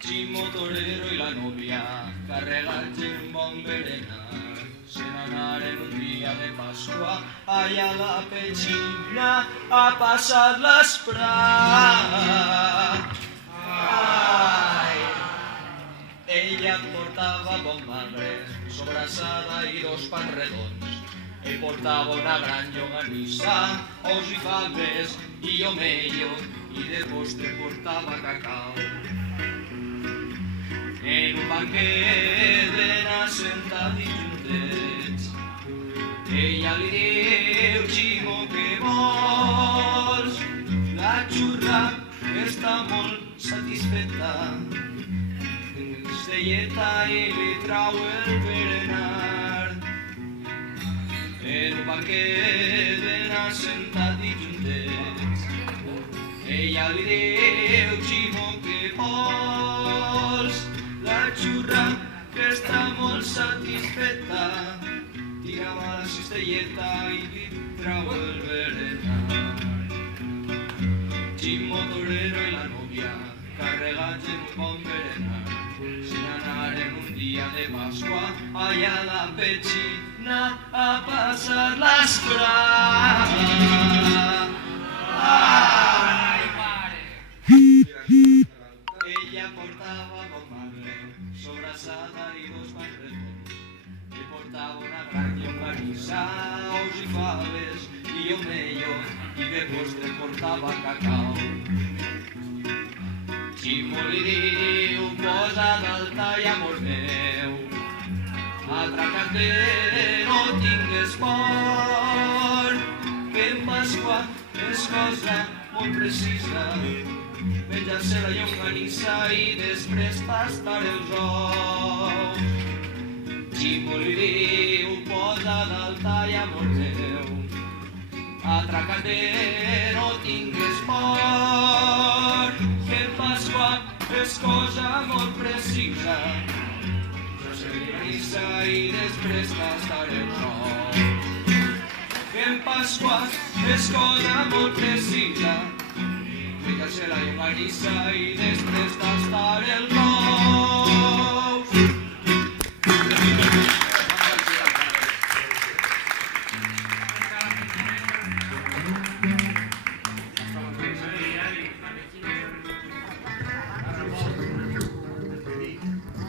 Chimo torero y la novia carregats en un bon berenar se n'anaren un dia de Pasqua allà a la petxina a passar l'esprat. Ai, ella portava bon magre, sobrassada i dos pans redons. Ell portava una gran llonganissa, ous i faves i omello, i de postre portava cacau. En un banquet ben assentat i juntets, ella li diu, Ximo, què vols? La xurra està molt satisfeta, stelleta i li trau el berenar. En un banquet ben assentat i juntets, ella li diu, Ximo, què vols? La xurra que està molt satisfeta tirava la cistelleta i li trau el berenar. Chimo torero i la novia carregats en un bon berenar se n'anaren un dia de Pasqua allà a la petxina a passar l'esprat. Ai, mare! Ella portava bon magre, sobrassada i dos pans redons. Ell portava una gran llonganissa, ous i faves i omello, i de postre portava cacau. Ximo li diu, posa d'alta i amor meu, atracat-te, no tingues por, que en Pasqua és cosa molt precisa, menjar-se la llonganissa i després tastar els ous. Ximo li diu, posa d'alta i amor meu, atracat-te, no tingues por, que en Pasqua és cosa molt precisa, menjar-se la llonganissa i després tastar els ous. Que en Pasqua és cosa molt precisa, menjar-se la llonganissa i després tastar el ou.